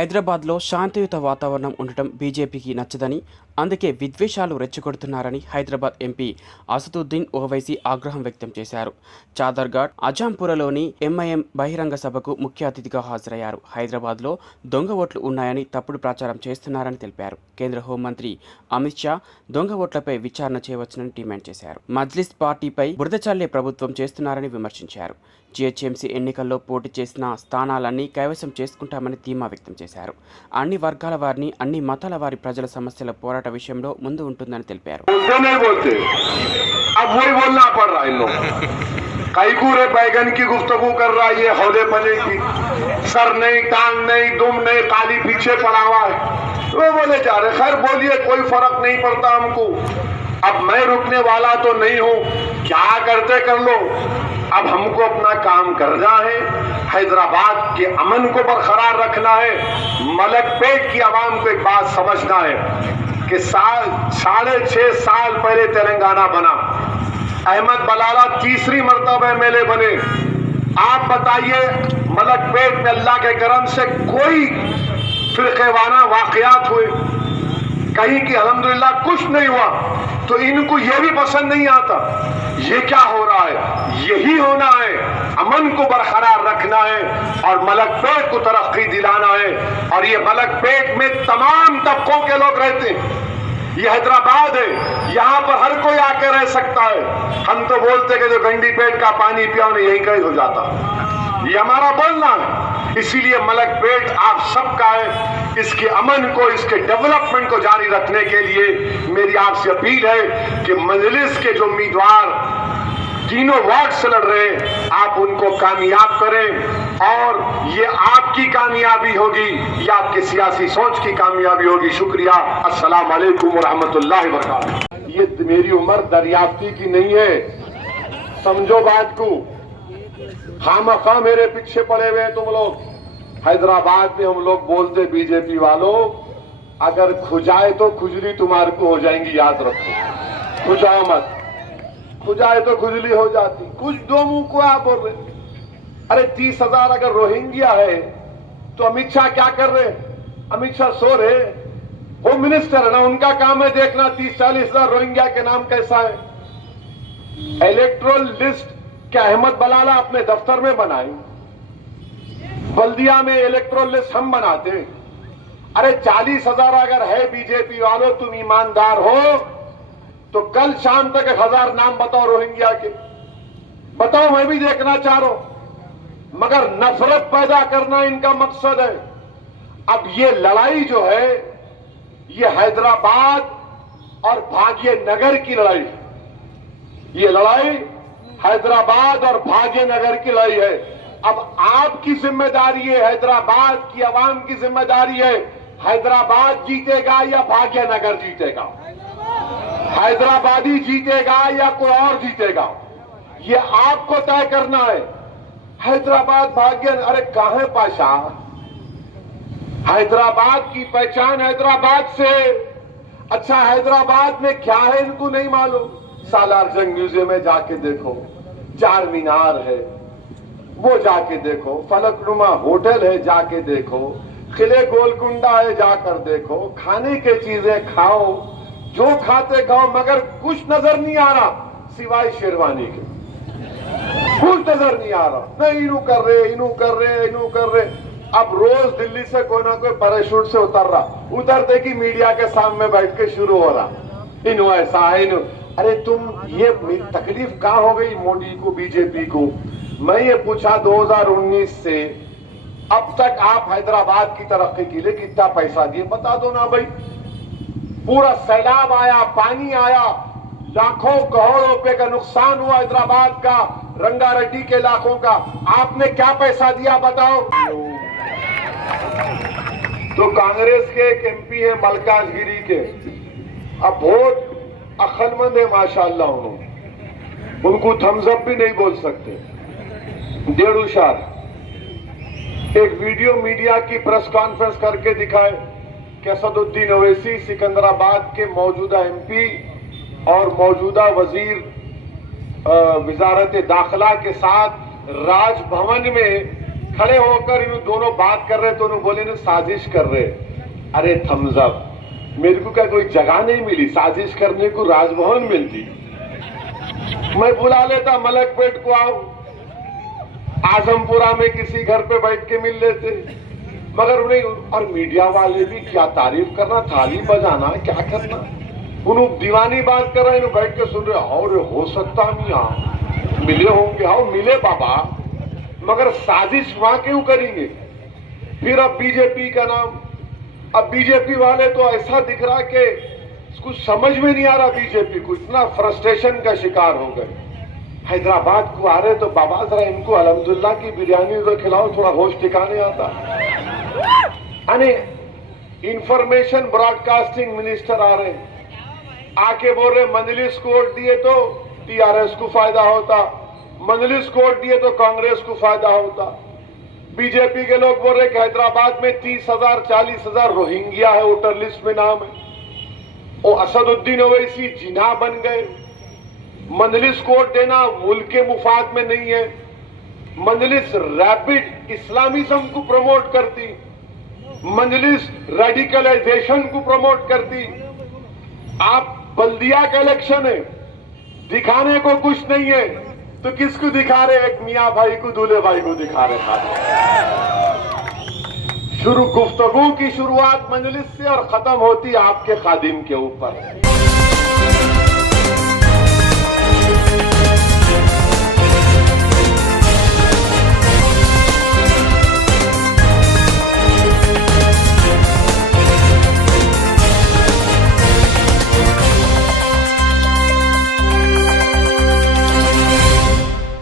హైదరాబాద్లో శాంతియుత వాతావరణం ఉండటం బీజేపీకి నచ్చదని, అందుకే విద్వేషాలు రెచ్చగొడుతున్నారని హైదరాబాద్ ఎంపీ అసదుద్దీన్ ఓవైసీ ఆగ్రహం వ్యక్తం చేశారు. చాదర్ఘాట్, అజాంపురలోని ఎంఐఎం బహిరంగ సభకు ముఖ్య అతిథిగా హాజరయ్యారు. హైదరాబాద్లో దొంగ ఓట్లు ఉన్నాయని తప్పుడు ప్రచారం చేస్తున్నారని తెలిపారు. కేంద్ర హోంమంత్రి అమిత్ షా దొంగ ఓట్లపై విచారణ చేయవచ్చునని డిమాండ్ చేశారు. మజ్లిస్ పార్టీపై బురద చల్లే ప్రభుత్వం చేస్తున్నారని విమర్శించారు. జీహెచ్ఎంసీ ఎన్నికల్లో పోటీ చేసిన స్థానాలన్నీ కైవసం చేసుకుంటామని ధీమా వ్యక్తం చేశారు. అన్ని వర్గాల వారిని, అన్ని మతాల వారి ప్రజల సమస్యల పోరాట విషయంలో ముందు ఉంటుందని తెలిపారు. पूरे बैगन की गुफ्तगू कर रहा है, ये हौले पने की, सर नहीं, टांग नहीं, दुम नहीं, काली पीछे पड़ा हुआ है, वो बोले जा रहे। खैर बोलिए, कोई फर्क नहीं पड़ता हमको। अब मैं रुकने वाला तो नहीं हूँ, क्या करते कर लो। अब हमको अपना काम करना है, हैदराबाद के अमन को बरकरार रखना है। मलकपेट की आवाम को एक बात समझना है कि 6.5 साल पहले तेलंगाना बना, अहमद बलाला तीसरी मर्तबा एमएलए बने। आप बताइए, मलकपेट में अल्लाह के करम से कोई फिरकेवाना वाकयात हुए? कहीं की अल्हम्दुलिल्लाह कुछ नहीं हुआ। तो इनको ये भी पसंद नहीं आता। ये क्या हो रहा है? यही होना है, अमन को बरकरार रखना है और मलकपेट को तरक्की दिलाना है। और ये मलकपेट में तमाम तबकों के लोग रहते हैं। ये हैदराबाद है, यहाँ पर हर कोई आके रह सकता है। हम तो बोलते कि जो गंडी पेट का पानी पियाओ नहीं, यही कहीं हो जाता। ये हमारा बोलना है। इसीलिए मलकपेट आप सबका है। इसके अमन को, इसके डेवलपमेंट को जारी रखने के लिए मेरी आपसे अपील है कि मजलिस के जो उम्मीदवार तीनों वार्ड से लड़ रहे हैं, आप उनको कामयाब करें। और ये आपकी कामयाबी होगी, ये आपकी सियासी सोच की कामयाबी होगी। शुक्रिया। अस्सलाम वालेकुम व रहमतुल्लाहि व बरकातहू। ये मेरी उम्र दरियाफ्ती की नहीं है, समझो बात को। खामखा मेरे पीछे पड़े हुए हैं तुम लोग। हैदराबाद में हम लोग बोलते, बीजेपी वालों, अगर खुजाए तो खुजली तुम्हारे को हो जाएंगी, याद रखो। खुजाओ मत, खुजाए तो खुजली हो जाती। कुछ दो मुंह को आप बोल रहे। अरे 30,000 अगर रोहिंग्या है तो अमित शाह क्या कर रहे? अमित शाह सो रहे, होम मिनिस्टर है ना, उनका काम है देखना 30-40 हजार रोहिंग्या के नाम कैसा है। इलेक्ट्रोल लिस्ट क्या अहमद बलाला अपने दफ्तर में बनाए? बल्दिया में इलेक्ट्रोल लिस्ट हम बनाते। अरे 40,000 अगर है बीजेपी वालों, तुम ईमानदार हो तो कल शाम तक 1000 नाम बताओ रोहिंग्या के, बताओ, मैं भी देखना चाह रहा हूं। मगर नफरत पैदा करना इनका मकसद है। अब ये लड़ाई जो है, ये हैदराबाद और भाग्यनगर की लड़ाई, ये लड़ाई हैदराबाद और भाग्यनगर की लड़ाई है। अब आपकी जिम्मेदारी है, हैदराबाद की आवाम की जिम्मेदारी है, हैदराबाद जीतेगा या भाग्यनगर जीतेगा, हैदराबादी जीतेगा या कोई और जीतेगा, ये आपको तय करना है। हैदराबाद भाग्य, अरे कहां पाशा? हैदराबाद की पहचान हैदराबाद से। अच्छा, हैदराबाद में क्या है इनको नहीं मालूम? सालार जंग म्यूजियम में जाके देखो, चार मीनार है वो जाके देखो, फलकनुमा होटल है जाके देखो, किले गोलकुंडा है जाकर देखो, खाने की चीजें खाओ, जो खाते खाओ, मगर कुछ नजर नहीं आ रहा सिवाय शेरवानी के। कुछ नजर नहीं आ रहा। नहीं, इनू कर रहे, इनू कर रहे, इनू कर रहे। अब रोज दिल्ली से कोई ना कोई पैराशूट से उतर रहा, उतरते कि मीडिया के सामने बैठ के शुरू हो रहा, इनू ऐसा है, इनू। अरे तुम, ये तकलीफ कहां हो गई मोदी को, बीजेपी को? मैं ये पूछा 2019 से अब तक आप हैदराबाद की तरक्की के लिए कितना पैसा दिए, बता दो ना भाई। पूरा सैलाब आया, पानी आया, लाखों करोड़ों रुपए का नुकसान हुआ हैदराबाद का, रंगारेड्डी के इलाकों का, आपने क्या पैसा दिया बताओ? तो कांग्रेस के एक एमपी है मलकाजगिरी के, अब बहुत अक्लमंद है माशाल्लाह, उनको थम्स अप भी नहीं बोल सकते। डेढ़ूशार एक वीडियो मीडिया की प्रेस कॉन्फ्रेंस करके दिखाए कि असदुद्दीन ओवैसी सिकंदराबाद के मौजूदा एमपी और मौजूदा वजीर विजारत दाखिला के साथ राजभवन में खड़े होकर इन दोनों बात कर रहे तो उन्होंने बोले ना साजिश कर रहे। अरे थम्स अप, मेरे को क्या कोई जगह नहीं मिली साजिश करने को? राजभवन मिलती, मैं बुला लेता मलकपेट को, आओ आजमपुरा में किसी घर पे बैठ के मिल लेते। मगर उन्हें, और मीडिया वाले भी क्या तारीफ करना, थाली बजाना, क्या करना, उन्होंने दीवानी बात कर रहे हैं, बैठ के सुन रहे। और हो सकता नहीं, हाँ मिले होंगे, आओ मिले बाबा, मगर साजिश वहां क्यों करेंगे? फिर अब बीजेपी का नाम, अब बीजेपी वाले तो ऐसा दिख रहा कि कुछ समझ में नहीं आ रहा, बीजेपी को इतना फ्रस्ट्रेशन का शिकार हो गए। हैदराबाद को आ रहे तो बाबा जरा इनको अल्हम्दुलिल्लाह की बिरयानी तो खिलाओ, थोड़ा होश ठिकाने आता। यानी इंफॉर्मेशन ब्रॉडकास्टिंग मिनिस्टर आ रहे, आके बोल रहे मंजलिस कोर्ट दिए तो टीआरएस को फायदा होता, मंजलिस कोर्ट दिए तो कांग्रेस को फायदा होता। बीजेपी के लोग बोल रहे कि हैदराबाद में 30,000 40,000 रोहिंग्या है, वोटर लिस्ट में नाम है। वो असदुद्दीन ओवैसी जिना बन गए। मंजलिस कोर्ट देना मुल्क के मुफाद में नहीं है। मंजलिस रैपिड इस्लामिज्म को प्रमोट करती, मंजलिस रेडिकलाइजेशन को प्रमोट करती। आप बल्दिया का इलेक्शन है, दिखाने को कुछ नहीं है तो किसको दिखा रहे? एक मियां भाई को, दूल्हे भाई को दिखा रहे। शुरू गुफ्तगू की शुरुआत मंजलिस से और खत्म होती आपके खादिम के ऊपर।